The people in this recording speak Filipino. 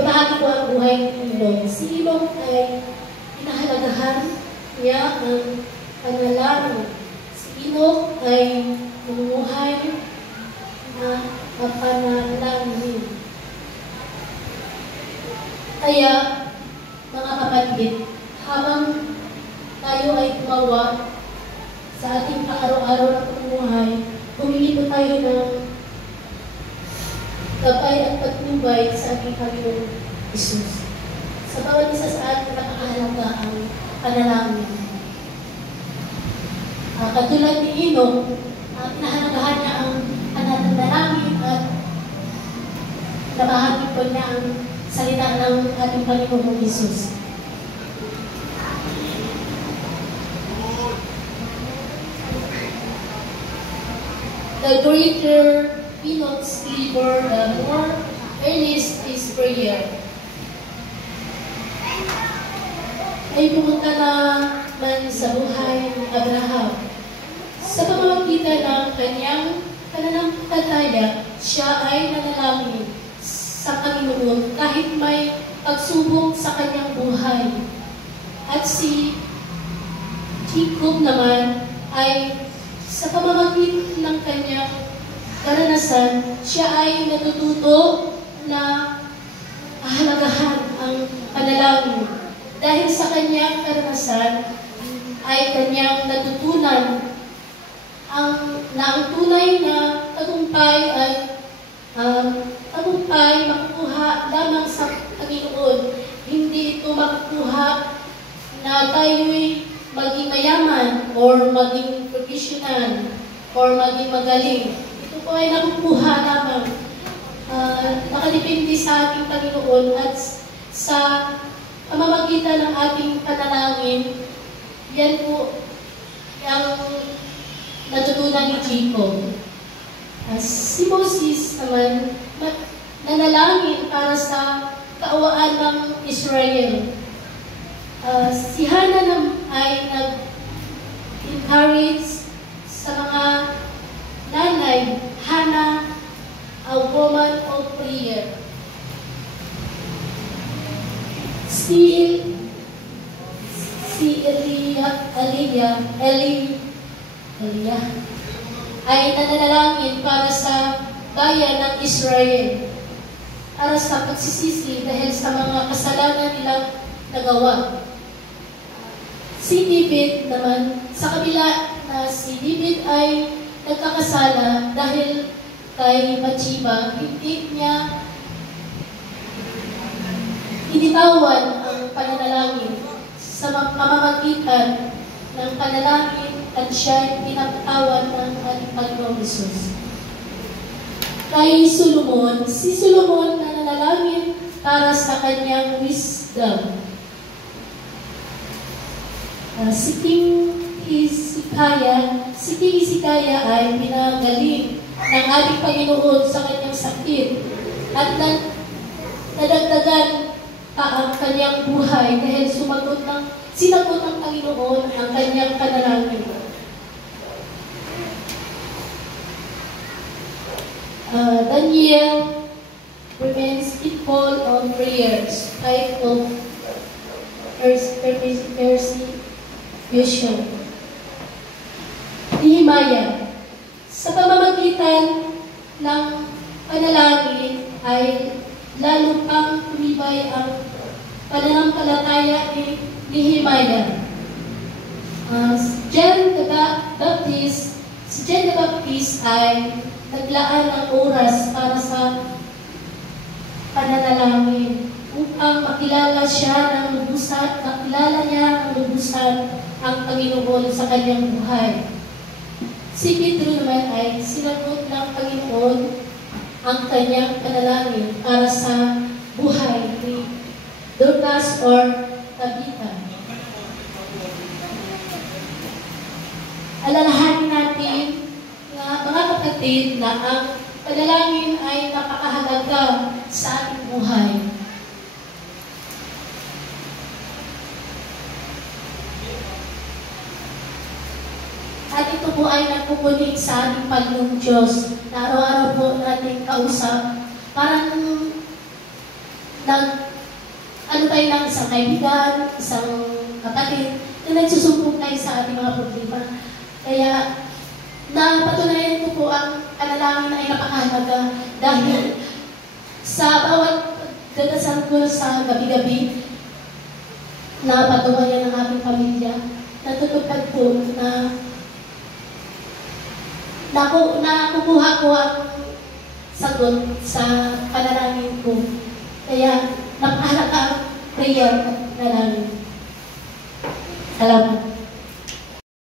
Ibabahagi ko ang buhay ni Enoch. Si Enoch ay pinahalagahan niya ang panalangin. Si Enoch ay namumuhay na mapanalangin. Kaya, mga kapatid, habang tayo ay gumawa sa ating pang-araw-araw na pamumuhay, humingi po tayo ng gabay at patnubay sa ating Panginoong Isus. Sa bawat isa sa ating napakahalaga ang panalangin. Katulad ni Enoch, pinahalagahan niya ang pananalangin at nabahagi po niya ang salita ng ating Panginoong Isus. The greater Enoch's labor, the more earnest his prayer. Ay pumunta na man sa buhay ni Abraham. Sa pamamagitan ng kanyang pananampalataya, siya ay nanalangin sa Panginoon kahit may pagsubok sa kanyang buhay. At si Jacob naman ay sa pamamagitan ng kanyang karanasan, siya ay natututo na pahalagahan ang panalangin. Dahil sa kanyang karanasan, ay kanyang natutunan ang tunay na tagumpay ay makukuha lamang sa Panginoon. Hindi ito makukuha na tayo'y maging mayaman or maging professional or maging magaling. Ito po ay nakukuha lamang nakadepende sa ating Panginoon at sa pamamagitan ng ating panalangin. Yan po ang natutunan ni Jacob. Si Moses naman nanalangin para sa kaawaan ng Israel. Si Hannah naman ay nag-encourage sa mga nanay, Hannah, a woman of prayer. Si Elia ay nananalangin para sa bayan ng Israel, para sa pagsisisi dahil sa mga kasalanan nilang nagawa. Si David naman, sa kabila na si David ay nagkakasala dahil kay Bathsheba, hindi niya initawan ang pananalangin sa pamamagitan ng panalangin at siya pinapatawan ng ating Panginoong Isus. Kay Solomon, si Solomon nananalangin para sa kanyang wisdom. Si King Hezekiah ay pinagaling ng ating Panginoon sa kanyang sakit at nadagdagan pa ang kanyang buhay dahil sinagot ng Panginoon ang kanyang panalangin. Daniel remains faithful on prayers, type of persecution. Nehemiah, sa pamamagitan ng panalangin ay lalo pang tumibay ang pananampalataya ni Nehemiah. Si John the Baptist ay naglaan ng oras para sa pananalangin upang makilala niya ng lubusan ang Panginoon sa kanyang buhay. Si Pedro naman ay sinagot ng Panginoon ang kanyang panalangin para sa buhay ni Dorcas or Tabitha. Alalahanin natin na mga kapatid na ang panalangin ay napakahalaga sa ating buhay. At ito po ay nagpupunig sa ating Panginoong Diyos na araw-araw po natin kausap. Parang ano tayo ng isang kaibigan, isang kapatid, na nagsusumbong tayo sa ating mga problema. Kaya, napatunayan ko po ang panalangin ay napakahalaga dahil sa bawat dadasal ko sa gabi-gabi, napatunayan ng aking pamilya, natutupad po na nakukuha ko ang sagot sa panalangin ko. Kaya, napakahalaga ang prayer at panalangin. Salamat.